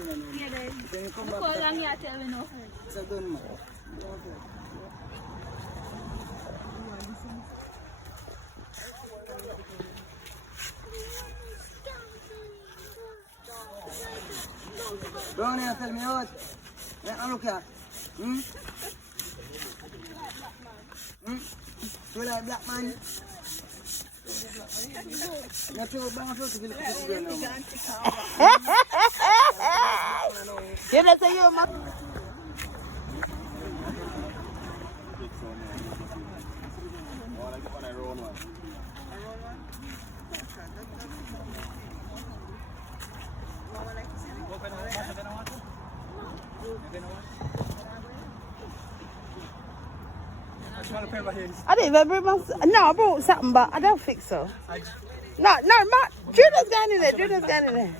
Yeah, then. Then you come Look back. how long you tell me no. It's a done man. Brownie, tell me what? Let me look here. You like black man? Not you, bang out to look at this girl now. You don't say you, man. I didn't even bring my... No, I brought something, but I don't think so. No, Matt, Judah's going in there.